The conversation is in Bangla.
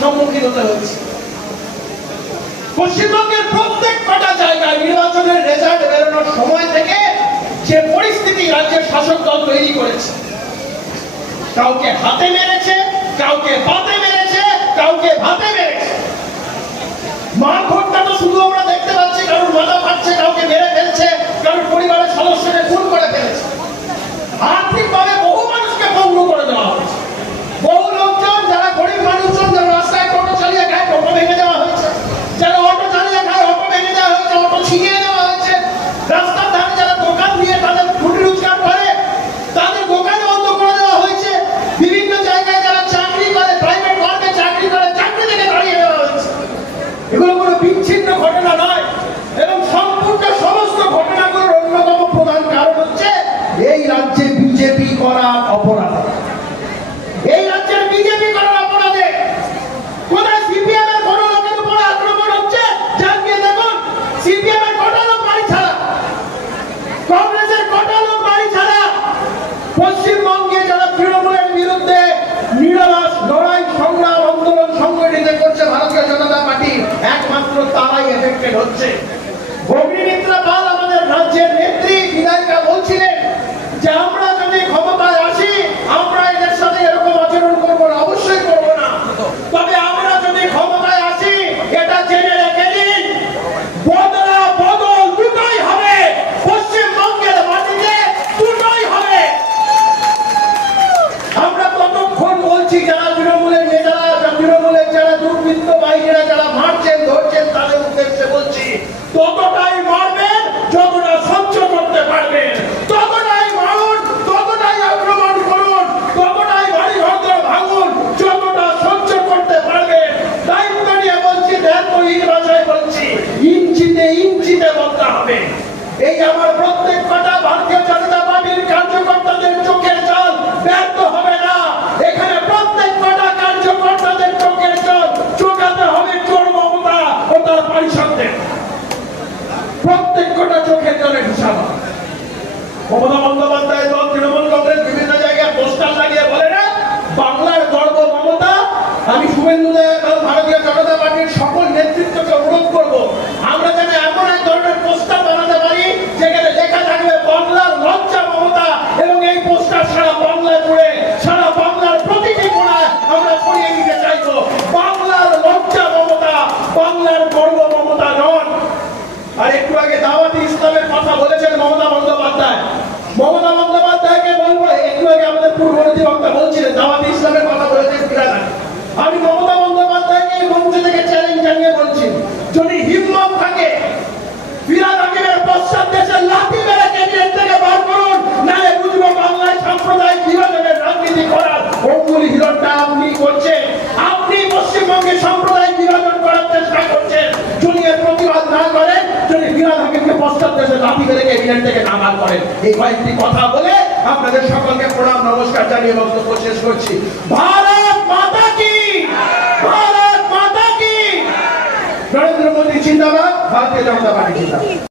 সম্মুখীন হতে হচ্ছে। পশ্চিমবঙ্গের প্রত্যেক কটা জায়গায় নির্বাচনের রেজাল্ট বেরোনোর সময় থেকে যে পরিস্থিতি রাজ্যের শাসক দল তৈরি করেছে, কাউকে হাতে মেরেছে, কাউকে পাতে মেরেছে, কাউকে ভাতে মেরেছে। মারধরটা তো শুধু আমরা দেখতে পাচ্ছি, কারোর মাথা ফাটছে, কাউকে মেরে ফেলছে, কারোর পরিবারের সদস্যকে খুন করে ফেলেছে। আর্থিকভাবে বহু মানুষকে পঙ্গু করে দেওয়া হয়েছে। বহু লোকজন যারা গরিব মানুষজন, যারা রাস্তায় টোটো চালিয়ে খায়, টোটো ভেঙে দেওয়া হয়েছে। যারা অটো চালিয়ে খায়, অটো ভেঙে দেওয়া হয়েছে, অটো ছিনিয়ে দেওয়া হয়েছে। রাস্তার ধারে যারা দোকান দিয়ে তাদের রুটি রোজগার করে, তাদের দোকান বন্ধ করে দেওয়া হয়েছে। বিভিন্ন জায়গায় যারা চাকরি করে, প্রাইভেট ফার্মে চাকরি করে, চাকরি থেকে তাড়িয়ে দেওয়া হয়েছে। এগুলো কোনো বিচ্ছিন্ন ঘটনা নয়, এবং সম্পূর্ণ সমস্ত ঘটনাগুলোর অন্যতম প্রধান কারণ হচ্ছে এই রাজ্যে বিজেপি করা অপরাধ। এই রাজ্যের বিজেপি করার অপরাধে কোথায় সিপিএম এর কোনো লোকের উপর আক্রমণ হচ্ছে, জানিয়ে দেখুন। সিপিএম এর কটা লোক বাড়ি ছাড়া, কংগ্রেসের কটা লোক বাড়ি ছাড়া। পশ্চিমবঙ্গে যারা তৃণমূলের বিরুদ্ধে নিরলস লড়াই, সংগ্রাম, আন্দোলন সংগঠিত করছে ভারতীয় জনতা পার্টি, একমাত্র তারাই এফেক্টেড হচ্ছে। অগ্নিমিত্রা পাল আমাদের রাজ্যের নেত্রী বিধায়িকা বলছিলেন যে আমরা যদি ক্ষমতায় আসি, আমরা এদের সাথে এরকম আচরণ করবো না, অবশ্যই করবো না। তবে আমরা যদি ক্ষমতায় আসি, এটা জেনে রেখে দিন, বদলা বদল দুটোই হবে। পশ্চিমবঙ্গের মাটিতে দুটোই হবে। আমরা ততক্ষণ বলছি যারা তৃণমূলের নেতারা, তৃণমূলের যারা দুর্বৃত্ত বাহিনীরা যারা মারছেন, ধরছেন, তাদের উদ্দেশ্যে বলছি, ততটাই মারবেন যতটা সহ্য করতে পারবেন। ততটাই মারুন, ততটাই আক্রমণ করুন, ততটাই বাড়ি ঘর ভাঙুন যতটা সহ্য করতে পারবেন। দায়িত্ব নিয়ে বলছি, দায়িত্বহীন ভাষায় বলছি, ইঞ্চিতে ইঞ্চিতে বলতে হবে। এই আমার প্রত্যেক কটা ভারতীয় জনতা পার্টির কার্যকর্তাদের চোখের জল ব্যর্থ হবে না। এখানে প্রত্যেক কটা কার্যকর্তাদের চোখের জল চোখাতে হবে চোর মমতা ও তার পারিষদদের। প্রত্যেক কটা চোখের জলের হিসাব। মমতা বন্দ্যোপাধ্যায় দল, তৃণমূল কংগ্রেস বিভিন্ন জায়গায় পোস্টার লাগিয়ে বলে না, বাংলার গর্ব মমতা। আমি শুভেন্দু এবং ভারতীয় জনতা পার্টির সকল নেতৃত্বকে অনুরোধ করব, আমরা যেন এমন এক ধরনের পোস্টার বানাতে পারি যেখানে লেখা থাকবে বাংলার লজ্জা মমতা, এবং এই পোস্টার সারা বাংলায় পড়ে, সারা বাংলার প্রতিটি কোণায় আমরা ছড়িয়ে দিতে চাইবো, বাংলার লজ্জা মমতা, বাংলার গর্ব মমতা নন। আর একটু আগে দাওয়াতি ইসলামের কথা বলেছেন মমতা বন্দ্যোপাধ্যায়। মমতা বন্দ্যোপাধ্যায়কে বলবো, একটু আগে আমাদের পূর্ববর্তী বক্তা বলছিলেন দাওয়াতি ইসলামের কথা বলেছেন ফিরাদ। আমি মমতা বন্দ্যোপাধ্যায়কে এই মঞ্চ থেকে চ্যালেঞ্জ জানিয়ে বলছি, যদি হিম্মত থাকে ফিরাদ হাকিমের পশ্চাৎ দেশে লাঠি মেরে ক্যাবিনেট থেকে বার করুন, নালে বুঝবো বাংলায় সাম্প্রদায়িক বিভাজনের রাজনীতি করার অঙ্গুলি হিরণটা আপনি করছেন। আপনি পশ্চিমবঙ্গে সাম্প্রদায়িক বিভাজন করার চেষ্টা করছেন। যদি এর প্রতিবাদ না করেন, যদি ফিরাদ হাকিমকে পশ্চাৎ দেশে লাঠি মেরে ক্যাবিনেট থেকে না বার করেন, এই কয়েকটি কথা বলে আপনাদের সকলকে প্রণাম নমস্কার জানিয়ে বক্তব্য শেষ করছি। ভারত মাতা কি, ভারত মাতা কি। নরেন্দ্র মোদী জিন্দাবাদ, ভারতীয় জনতা পার্টি জিন্দাবাদ।